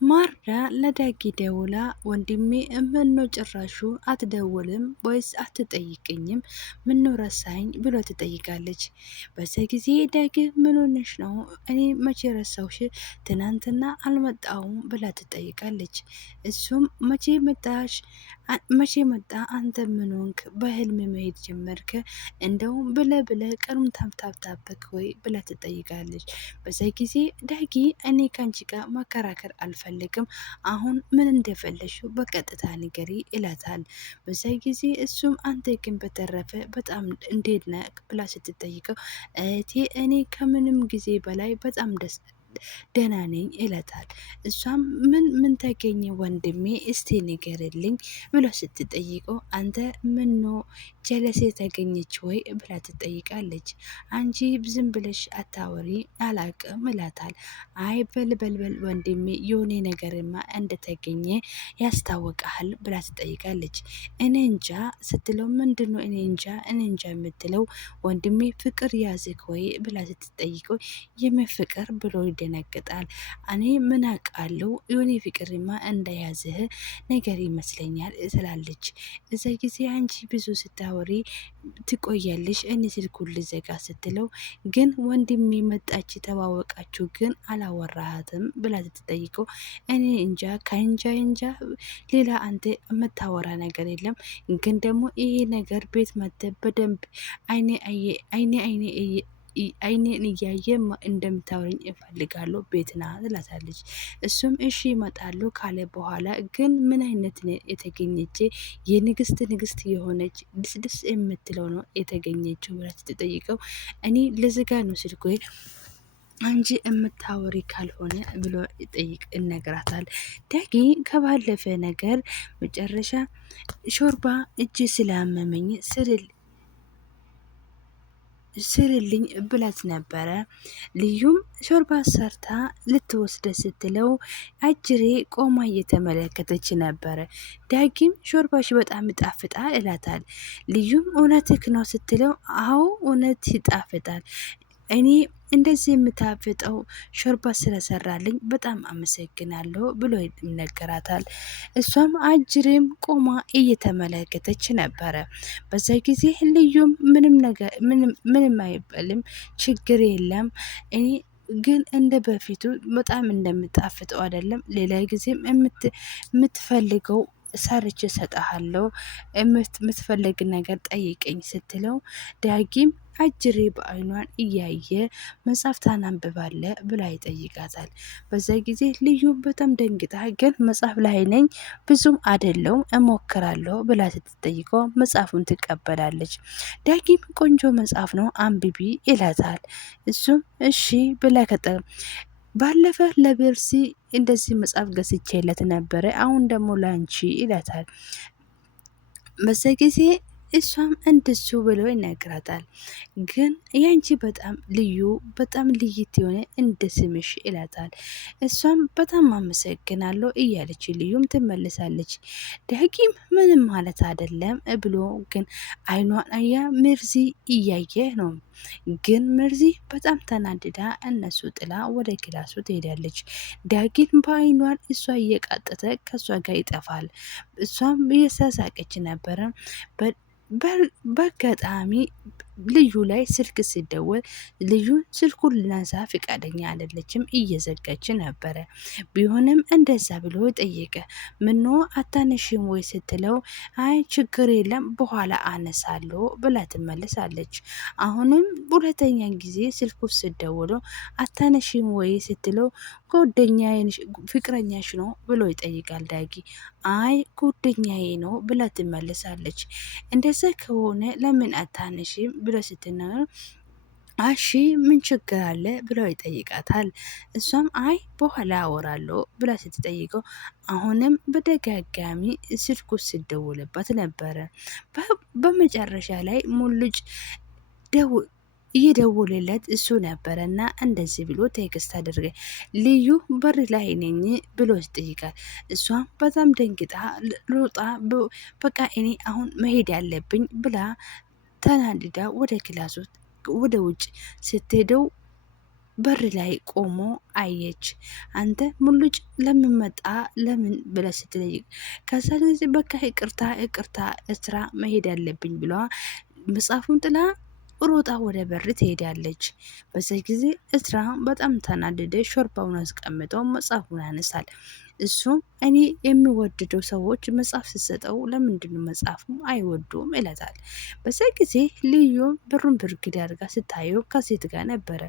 ማርዳ ለዳጊ ደውላ ወንድሜ ምነው ጭራሹ አትደውልም ወይስ አትጠይቅኝም? ምነው ረሳኝ ብሎ ትጠይቃለች። በዛ ጊዜ ዳጊ ምን ሆነሽ ነው? እኔ መቼ ረሳውሽ? ትናንትና አልመጣውም ብላ ትጠይቃለች። እሱም መቼ መጣሽ? መቼ መጣ? አንተ ምን ሆንክ? በህልም መሄድ ጀመርክ? እንደውም ብለ ቀኑን ታብታብታብክ ወይ ብላ ትጠይቃለች። በዛ ጊዜ ዳጊ እኔ ካንቺ ጋር ማከራከር አልፈልግም፣ አሁን ምን እንደፈለሽው በቀጥታ ንገሪ ይላታል። በዛ ጊዜ እሱም አንተ ግን በተረፈ በጣም እንዴት ነህ ብላ ስትጠይቀው እህቴ እኔ ከምንም ጊዜ በላይ በጣም ደህና ነኝ ይላታል። እሷም ምን ተገኘ ወንድሜ እስቲ ንገርልኝ ብሎ ስትጠይቀው አንተ ምኖ ጀለሴ ተገኘች ወይ ብላ ትጠይቃለች። አንቺ ዝም ብለሽ አታወሪ አላቅም ይላታል። አይ በልበልበል ወንድሜ የሆነ ነገርማ እንደተገኘ ያስታውቃል ብላ ትጠይቃለች። እኔ እንጃ ስትለው ምንድነው እኔ እንጃ የምትለው ወንድሜ ፍቅር ያዝክ ወይ ብላ ስትጠይቀው የምፍቅር ብሎ ይደነግጣል። እኔ ምን አውቃለሁ የሆነ ፍቅርማ እንደያዝህ ነገር ይመስለኛል ትላለች። እዛ ጊዜ አንቺ ብዙ ስታወሪ ትቆያለሽ እኔ ስልኩን ልዘጋ ስትለው ግን ወንድሜ መጣች ተዋወቃችሁ ግን አላወራሃትም ብላ ስትጠይቀው እኔ እንጃ ከእንጃ ሌላ አንተ የምታወራ ነገር የለም፣ ግን ደግሞ ይሄ ነገር ቤት መተ በደንብ አይኔን እያየ እንደምታወሪኝ እፈልጋለሁ ቤትና ትላታለች። እሱም እሺ ይመጣሉ ካለ በኋላ ግን ምን አይነት የተገኘች ንግስት የሆነች ድስድስ የምትለው ነው የተገኘችው ብላ ስትጠይቀው እኔ ለዝጋ ነው ስልኩ አንጂ የምታወሪ ካልሆነ ብሎ ይጠይቅ እነግራታል። ዳጊ ከባለፈ ነገር መጨረሻ ሾርባ እጅ ስላመመኝ ስርልኝ ብላት ነበረ። ልዩም ሾርባ ሰርታ ልትወስደ ስትለው አጅሬ ቆማ እየተመለከተች ነበረ። ዳጊም ሾርባሽ በጣም ይጣፍጣል እላታል። ልዩም እውነትክ ነው ስትለው አዎ እውነት ይጣፍጣል፣ እኔ እንደዚህ የምታፍጠው ሾርባ ስለሰራልኝ በጣም አመሰግናለሁ ብሎ ይነገራታል። እሷም አጅሬም ቆማ እየተመለከተች ነበረ። በዛ ጊዜ ልዩም ምንም አይበልም ችግር የለም እኔ ግን እንደ በፊቱ በጣም እንደምጣፍጠው አይደለም፣ ሌላ ጊዜም የምትፈልገው ሰርች እሰጥሃለሁ፣ የምትፈልግ ነገር ጠይቀኝ ስትለው ዳጊም አጅሬ በአይኗን እያየ መጽሐፍ ታናንብባለ ብላ ይጠይቃታል። በዛ ጊዜ ልዩ በጣም ደንግጣ ግን መጽሐፍ ላይ ነኝ ብዙም አደለውም እሞክራለሁ ብላ ስትጠይቀው መጽሐፉን ትቀበላለች። ዳጊም ቆንጆ መጽሐፍ ነው አንብቢ ይላታል። እሱም እሺ ብላ ባለፈ ለቤርሲ እንደዚህ መጽሐፍ ገዝቼለት ነበረ አሁን ደግሞ ላንቺ ይላታል። በዛ ጊዜ እሷም እንደሱ ብሎ ይነግራታል። ግን ያንቺ በጣም ልይት የሆነ እንደ ስምሽ ይላታል። እሷም በጣም አመሰግናለሁ እያለች ልዩም ትመልሳለች። ዳጊም ምንም ማለት አይደለም ብሎ ግን አይኗን አያ ምርዚ እያየ ነው። ግን ምርዚ በጣም ተናድዳ እነሱ ጥላ ወደ ክላሱ ትሄዳለች። ዳጊን በአይኗን እሷ እየቃጠተ ከእሷ ጋር ይጠፋል። እሷም እየሳሳቀች ነበረ። በአጋጣሚ ልዩ ላይ ስልክ ሲደወል ልዩ ስልኩን ልናሳ ፍቃደኛ አይደለችም፣ እየዘጋች ነበረ። ቢሆንም እንደዛ ብሎ ጠየቀ። ምኖ አታነሽም ወይ ስትለው አይ ችግር የለም በኋላ አነሳለሁ ብላ ትመልሳለች። አሁንም ሁለተኛ ጊዜ ስልኩ ስደውሎ አታነሽም ወይ ስትለው ፍቅረኛሽ ነው ብሎ ይጠይቃል ዳጊ። አይ ጓደኛዬ ነው ብላ ትመልሳለች። እንደዛ ከሆነ ለምን አታነሽም ብሎ ስትናገር አሺ ምን ችግር አለ ብሎ ይጠይቃታል። እሷም አይ በኋላ አወራለሁ ብላ ስትጠይቀው አሁንም በደጋጋሚ ስልኩ ስደውልበት ነበረ። በመጨረሻ ላይ ሙልጭ እየደወለለት እሱ ነበረና እንደዚህ ብሎ ቴክስት አድርገ ልዩ በር ላይ ነኝ ብሎ ይጠይቃል። እሷም በጣም ደንግጣ ሮጣ በቃ እኔ አሁን መሄድ ያለብኝ ብላ ተናድዳ ወደ ክላሱ ወደ ውጭ ስትሄደው በር ላይ ቆሞ አየች። አንተ ሙሉጭ ለምን መጣ ለምን ብለ ስትጠይቅ ከዛ ጊዜ በቃ ይቅርታ ይቅርታ እስራ መሄድ ያለብኝ ብሏ መጽሐፉን ጥላ ሮጣ ወደ በር ትሄዳለች። በዚህ ጊዜ እስራ በጣም ተናደደ። ሾርባውን አስቀምጠው መጽሐፉን ያነሳል። እሱም እኔ የሚወድደው ሰዎች መጽሐፍ ሲሰጠው ለምንድነው መጽሐፉ አይወዱም ይላታል። በዛ ጊዜ ልዩ ብሩን ብርግድ አድርጋ ስታየው ከሴት ጋር ነበረ።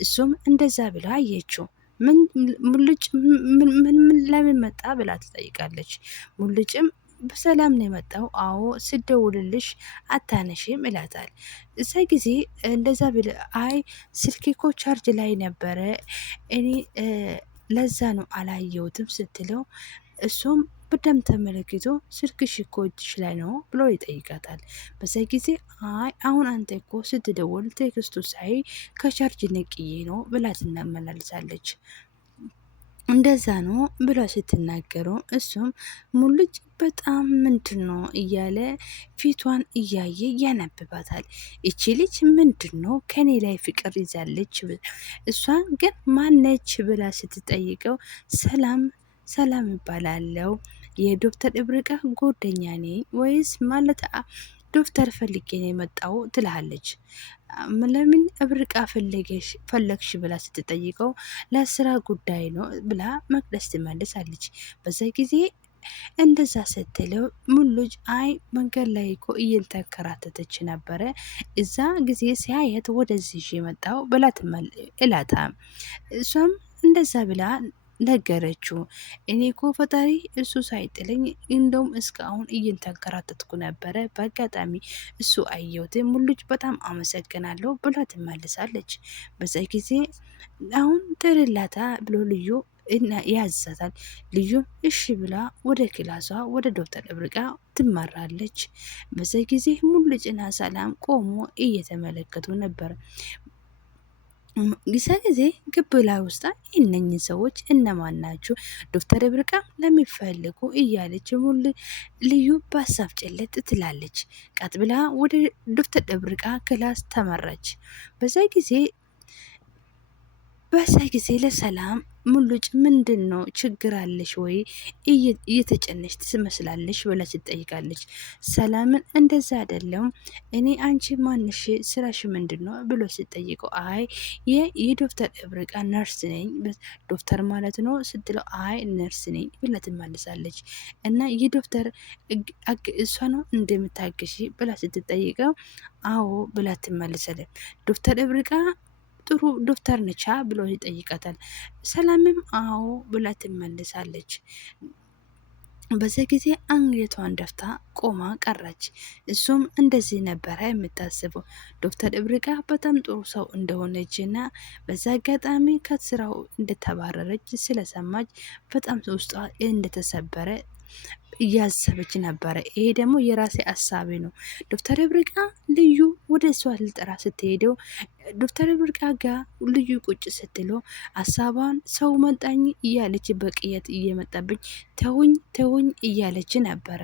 እሱም እንደዛ ብላ አየችው። ምን ሙልጭ ምን ለምን መጣ ብላ ትጠይቃለች። ሙልጭም በሰላም ነው የመጣው። አዎ ስደውልልሽ አታነሽም ይላታል። እዛ ጊዜ እንደዛ ብል አይ ስልኬ እኮ ቻርጅ ላይ ነበረ እኔ ለዛ ነው አላየሁትም ስትለው እሱም በደም ተመለክቶ ስልክሽ እኮ እጅሽ ላይ ነው ብሎ ይጠይቃታል። በዛ ጊዜ አይ አሁን አንተ እኮ ስትደውል ቴክስቱ ሳይ ከቻርጅ ነቅዬ ነው ብላ ትመላለሳለች። እንደዛ ነው ብሎ ስትናገረው እሱም ሙልጭ በጣም ምንድን ነው እያለ ፊቷን እያየ ያነብባታል። እቺ ልጅ ምንድን ነው ከኔ ላይ ፍቅር ይዛለች። እሷን ግን ማነች ብላ ስትጠይቀው ሰላም ሰላም ይባላለው የዶክተር እብርቃ ጓደኛ ነኝ ወይስ ማለት ዶክተር ፈልጌ ነው የመጣው ትልሃለች። ለምን እብርቃ ፈለግሽ ብላ ስትጠይቀው ለስራ ጉዳይ ነው ብላ መቅደስ ትመልሳለች። በዛ ጊዜ እንደዛ ስትለው ሙሉጅ አይ መንገድ ላይ እኮ እየተከራተተች ነበረ እዛ ጊዜ ሲያየት ወደዚህ የመጣው ብላ እላታ እሷም እንደዛ ብላ ነገረችው። እኔ እኮ ፈጣሪ እሱ ሳይጥለኝ እንደውም እስካሁን እየተንከራተትኩ ነበረ፣ በአጋጣሚ እሱ አየሁት። ሙሉጭ በጣም አመሰግናለሁ ብላ ትመልሳለች። በዛ ጊዜ አሁን ጥርላታ ብሎ ልዩ ያዛታል። ልዩ እሺ ብላ ወደ ክላሷ ወደ ዶክተር እብርቃ ትመራለች። በዛ ጊዜ ሙሉጭና ሰላም ቆሞ እየተመለከቱ ነበር። ጊዜ ጊዜ ግብላ ውስጣ እነኝህ ሰዎች እነማን ናቸው ዶክተር እብርቃ ለሚፈልጉ እያለች ሙሉ ልዩ በሀሳብ ጨለጥ ትላለች። ቀጥ ብላ ወደ ዶክተር እብርቃ ክላስ ተመራች። በዛ ጊዜ ለሰላም ሙሉጭ ምንድን ነው ችግር አለሽ ወይ እየተጨነሽ ትመስላለሽ ብላ ትጠይቃለች። ሰላምን እንደዛ አይደለም እኔ አንቺ ማንሽ ስራሽ ምንድን ነው ብሎ ስጠይቀው አይ የዶክተር እብርቃ ነርስ ነኝ ዶክተር ማለት ነው ስትለው አይ ነርስ ነኝ ብላ ትመልሳለች። እና የዶክተር እሷ ነው እንደምታገሽ ብላ ስትጠይቀው አዎ ብላ ትመልሳለች። ዶክተር እብርቃ ጥሩ ዶክተር ነቻ ብሎ ይጠይቃታል። ሰላምም አዎ ብላ ትመልሳለች። በዛ ጊዜ አንገቷን ደፍታ ቆማ ቀረች። እሱም እንደዚህ ነበረ የምታስበው ዶክተር እብርቃ በጣም ጥሩ ሰው እንደሆነችና በዛ አጋጣሚ ከስራው እንደተባረረች ስለሰማች በጣም ውስጧ እንደተሰበረ እያሰበች ነበረ። ይሄ ደግሞ የራሴ አሳቢ ነው። ዶክተር እብርቃ ልዩ ወደ እሷ ልጠራ ስትሄደው ዶክተር እብርቃ ጋር ልዩ ቁጭ ስትለው ሀሳቧን ሰው መጣኝ እያለች በቅየት እየመጣብኝ ተውኝ ተውኝ እያለች ነበረ።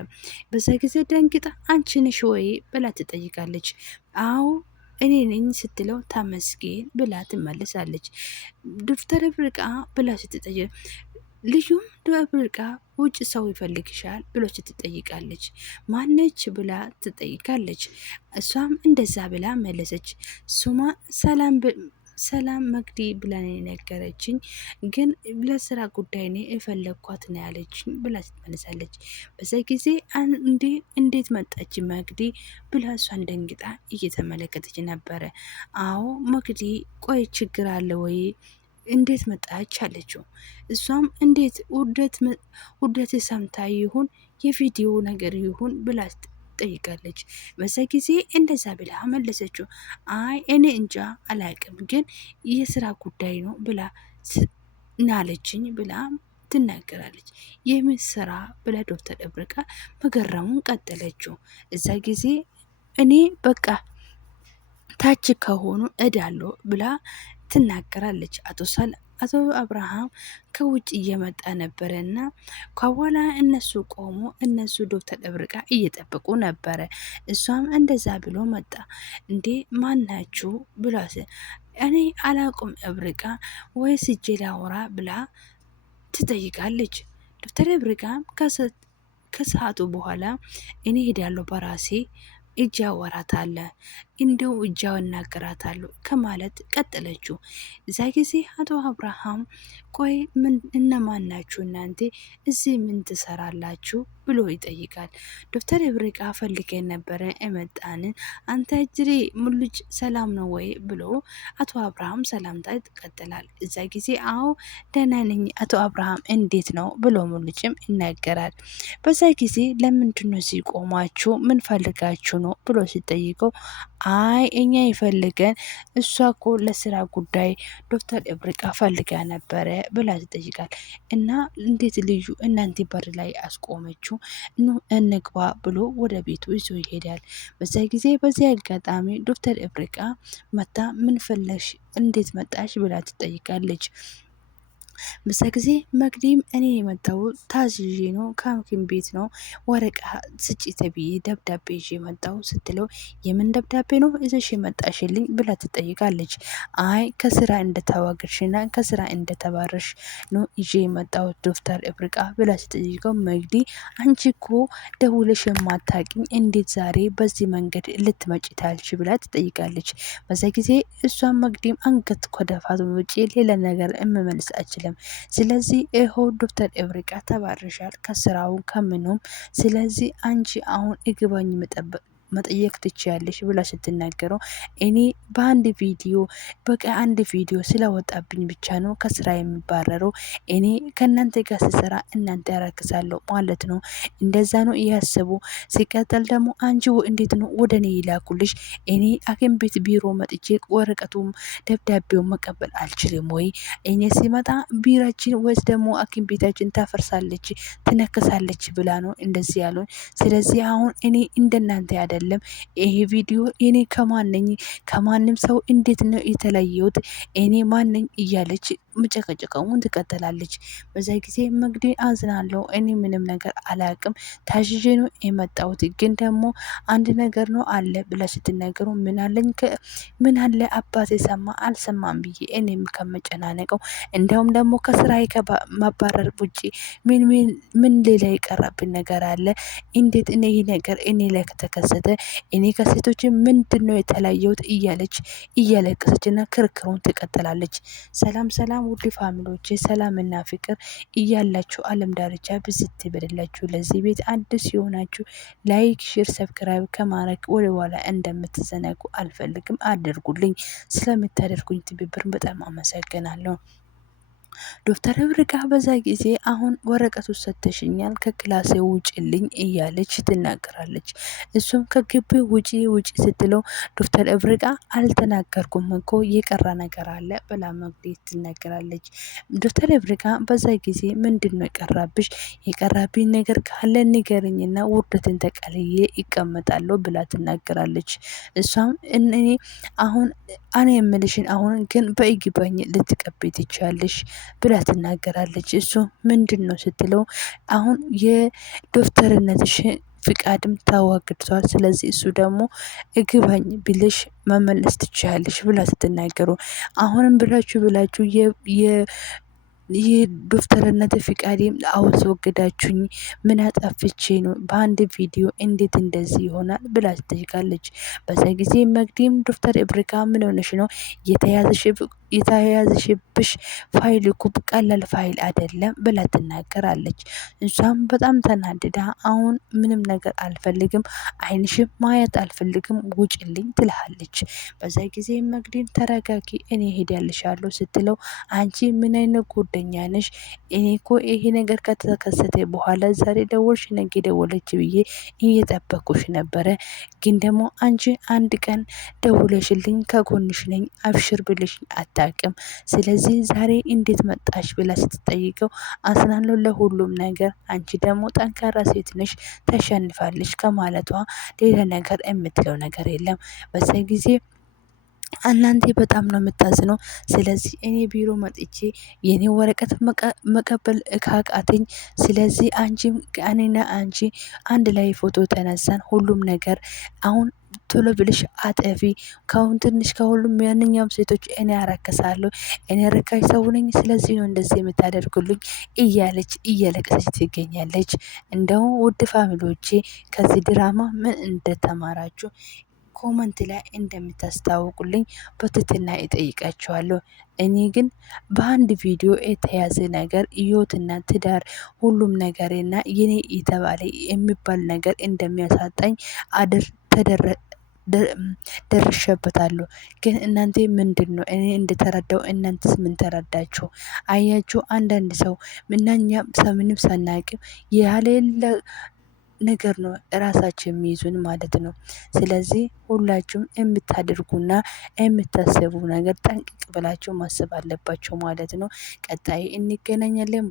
በዛ ጊዜ ደንግጣ አንቺ ነሽ ወይ ብላ ትጠይቃለች። አዎ እኔ ነኝ ስትለው ተመስገን ብላ ትመልሳለች። ዶክተር እብርቃ ብላ ስትጠይቅ ልዩም እብርቃ ውጭ ሰው ይፈልግሻል ብሎ ትጠይቃለች። ማነች ብላ ትጠይቃለች። እሷም እንደዛ ብላ መለሰች። ሱማ ሰላም መግዲ ብላ ነገረችኝ፣ ግን ለስራ ጉዳይ ነው የፈለግኳት ነው ያለችኝ ብላ ትመልሳለች። በዛ ጊዜ እንዴት መጣች መግዲ ብላ እሷን ደንግጣ እየተመለከተች ነበረ። አዎ መግዲ ቆይ ችግር አለ ወይ እንዴት መጣች አለችው። እሷም እንዴት ውርደት ሰምታ ይሁን የቪዲዮ ነገር ይሁን ብላ ጠይቃለች። በዛ ጊዜ እንደዛ ብላ መለሰችው። አይ እኔ እንጃ አላቅም፣ ግን የስራ ጉዳይ ነው ብላ ናለችኝ ብላ ትናገራለች። የምን ስራ ብላ ዶክተር እብርቃ መገረሙን ቀጠለችው። እዛ ጊዜ እኔ በቃ ታች ከሆኑ እዳለሁ ብላ ትናገራለች። አቶ አብርሃም ከውጭ እየመጣ ነበረና ከኋላ እነሱ ቆሞ እነሱ ዶክተር እብርቃ እየጠበቁ ነበረ። እሷም እንደዛ ብሎ መጣ። እንዴ ማናችሁ ብሎ እኔ አላቁም እብርቃ ወይስ እጄ ላውራ ብላ ትጠይቃለች። ዶክተር እብርቃም ከሰዓቱ በኋላ እኔ ሄዳለሁ በራሴ እጅ አወራታለ እንደው እጃው እናገራታለሁ ከማለት ቀጠለችው። እዛ ጊዜ አቶ አብርሃም ቆይ ምን እነማን ናችሁ እናንተ እዚህ ምን ትሰራላችሁ ብሎ ይጠይቃል። ዶክተር እብርቃ ፈልገን ነበረ እመጣንን አንተ እጅሬ ሙልጭ ሰላም ነው ወይ ብሎ አቶ አብርሃም ሰላምታ ይቀጥላል። እዛ ጊዜ አዎ ደህና ነኝ አቶ አብርሃም እንዴት ነው ብሎ ሙልጭም ይናገራል። በዛ ጊዜ ለምንድነው እዚህ ቆማችሁ ምን ፈልጋችሁ ነው ብሎ ሲጠይቀው አይ እኛ ይፈልገን እሷ እኮ ለስራ ጉዳይ ዶክተር እብርቃ ፈልጋ ነበረ ብላ ትጠይቃል። እና እንዴት ልዩ እናንተ በር ላይ አስቆመችው ኑ እንግባ ብሎ ወደ ቤቱ ይዞ ይሄዳል። በዛ ጊዜ በዚህ አጋጣሚ ዶክተር እብርቃ መታ ምን ፈለሽ እንዴት መጣሽ ብላ ትጠይቃለች። በዛ ጊዜ መቅዲም እኔ የመጣው ታዝዤ ነው ከሐኪም ቤት ነው ወረቃ ስጪ ተብዬ ደብዳቤ ይዤ የመጣው ስትለው የምን ደብዳቤ ነው ይዘሽ የመጣሽልኝ ብላ ትጠይቃለች። አይ ከስራ እንደተዋገድሽና ከስራ እንደተባረሽ ነው ይዤ የመጣው ዶክተር እብርቃ ብላ ስትጠይቀው መቅዲ አንቺ እኮ ደውለሽ የማታቂኝ እንዴት ዛሬ በዚህ መንገድ ልትመጪ ታልሽ ብላ ትጠይቃለች። በዛ ጊዜ እሷን መቅዲም አንገት ከደፋት ውጪ ሌላ ነገር እምመልስ አይችልም። ስለዚህ ይኸው ዶክተር እብርቃ ተባረሻል ከስራው ከምኑም። ስለዚህ አንቺ አሁን እግባኝ መጠየቅ ትችያለሽ ብላ ስትናገረው እኔ በአንድ ቪዲዮ በቃ አንድ ቪዲዮ ስለወጣብኝ ብቻ ነው ከስራ የሚባረረው። እኔ ከእናንተ ጋር ስሰራ እናንተ ያረክሳለሁ ማለት ነው። እንደዛ ነው እያሰቡ ሲቀጠል ደግሞ አንቺ እንዴት ነው ወደ እኔ ይላኩልሽ? እኔ ሐኪም ቤት ቢሮ መጥቼ ወረቀቱም ደብዳቤውን መቀበል አልችልም ወይ? እኔ ሲመጣ ቢራችን ወይስ ደግሞ ሐኪም ቤታችን ታፈርሳለች ትነከሳለች ብላ ነው እንደዚህ ያሉን። ስለዚህ አሁን እኔ እንደናንተ አይደለም። ይሄ ቪዲዮ እኔ ከማነኝ ከማንም ሰው እንዴት ነው የተለየሁት? እኔ ማነኝ እያለች መጨቀጨቀውን ትቀጥላለች። በዛ ጊዜ መግዲ አዝናለሁ እኔ ምንም ነገር አላቅም ታዥዤ ነው የመጣሁት ግን ደግሞ አንድ ነገር ነው አለ ብላ ስትናገሩ ምን አለ አባቴ ሰማ አልሰማም ብዬ እኔም ከመጨናነቀው እንደውም ደግሞ ከስራዬ ከማባረር ውጪ ምን ሌላ የቀረብን ነገር አለ? እንዴት እኔ ይሄ ነገር እኔ ላይ ከተከሰተ እኔ ከሴቶች ምንድነው የተለየሁት? እያለች እያለቀሰችና ክርክሩን ትቀጥላለች። ሰላም ሰላም ውድ ፋሚሊዎች ሰላምና ፍቅር እያላችሁ አለም ዳርቻ ብዝት ይበልላችሁ። ለዚህ ቤት አዲስ የሆናችሁ ላይክ፣ ሼር፣ ሰብስክራይብ ከማድረግ ወደ ኋላ እንደምትዘነጉ አልፈልግም። አድርጉልኝ። ስለምታደርጉኝ ትብብር በጣም አመሰግናለሁ። ዶክተር እብርቃ በዛ ጊዜ አሁን ወረቀቱ ሰተሽኛል ከክላሴ ውጭልኝ እያለች ትናገራለች። እሱም ከግቢ ውጪ ስትለው ዶክተር እብርቃ አልተናገርኩም እኮ የቀራ ነገር አለ ብላ መግዴት ትናገራለች። ዶክተር እብርቃ በዛ ጊዜ ምንድን ነው የቀራብሽ? የቀራብኝ ነገር ካለ ንገርኝና ውርደትን ተቀልዬ ይቀመጣለሁ ብላ ትናገራለች። እሷም እኔ አሁን እኔ የምልሽን አሁን ግን በይግባኝ ልትቀበይ ትችያለሽ ብላ ትናገራለች። እሱ ምንድን ነው ስትለው አሁን የዶክተርነትሽ ፍቃድም ታዋግድቷል። ስለዚህ እሱ ደግሞ እግባኝ ብልሽ መመለስ ትችያለሽ ብላ ስትናገሩ አሁንም ብላችሁ ይህ ዶክተርነት ፍቃዴም አስወግዳችሁኝ ምን አጠፍቼ ነው በአንድ ቪዲዮ እንዴት እንደዚህ ይሆናል ብላ ትጠይቃለች። በዛ ጊዜ መግዲም ዶክተር እብርቃ ምን ሆነሽ ነው? የተያዘሽብሽ ፋይል እኮ ቀላል ፋይል አይደለም ብላ ትናገራለች። እሷም በጣም ተናድዳ አሁን ምንም ነገር አልፈልግም፣ አይንሽም ማየት አልፈልግም፣ ውጭልኝ ትልሃለች። በዛ ጊዜ መግዲን ተረጋጊ እኔ ሄዳልሻለሁ ስትለው አንቺ ምን አይነት ጉደኛ ነሽ? እኔ እኮ ይሄ ነገር ከተከሰተ በኋላ ዛሬ ደወልሽ ነገ ደወለች ብዬ እየጠበኩሽ ነበረ። ግን ደግሞ አንቺ አንድ ቀን ደውለሽልኝ ከጎንሽ ነኝ አብሽር ብልሽ አታቅም። ስለዚህ ዛሬ እንዴት መጣሽ ብላ ስትጠይቀው አዝናለሁ ለሁሉም ነገር፣ አንቺ ደግሞ ጠንካራ ሴት ነሽ ተሸንፋለች ከማለቷ ሌላ ነገር የምትለው ነገር የለም። በዛ ጊዜ እናንተ በጣም ነው የምታዝነው። ስለዚህ እኔ ቢሮ መጥቼ የኔ ወረቀት መቀበል ካቃተኝ፣ ስለዚህ አንቺም እኔና አንቺ አንድ ላይ ፎቶ ተነሳን ሁሉም ነገር አሁን ቶሎ ብልሽ አጠፊ። ካሁን ትንሽ ከሁሉም ያንኛውም ሴቶች እኔ አረከሳለሁ፣ እኔ ረካሽ ሰው ነኝ፣ ስለዚህ ነው እንደዚህ የምታደርጉልኝ እያለች እየለቀሰች ትገኛለች። እንደውም ውድ ፋሚሊዎቼ ከዚህ ድራማ ምን እንደተማራችሁ ኮመንት ላይ እንደምታስታውቁልኝ በትህትና እጠይቃችኋለሁ። እኔ ግን በአንድ ቪዲዮ የተያዘ ነገር ህይወትና ትዳር ሁሉም ነገርና የኔ የተባለ የሚባል ነገር እንደሚያሳጣኝ ደርሼበታለሁ። ግን እናንተ ምንድን ነው እኔ እንደተረዳው እናንተስ ምን ተረዳችሁ? አያችሁ አንዳንድ ሰው ምናኛ ምንም ሳናቅም ያሌለ ነገር ነው ራሳቸው የሚይዙን ማለት ነው። ስለዚህ ሁላችሁም የምታደርጉና የምታስቡ ነገር ጠንቅቅ ብላችሁ ማሰብ አለባችሁ ማለት ነው። ቀጣይ እንገናኛለን።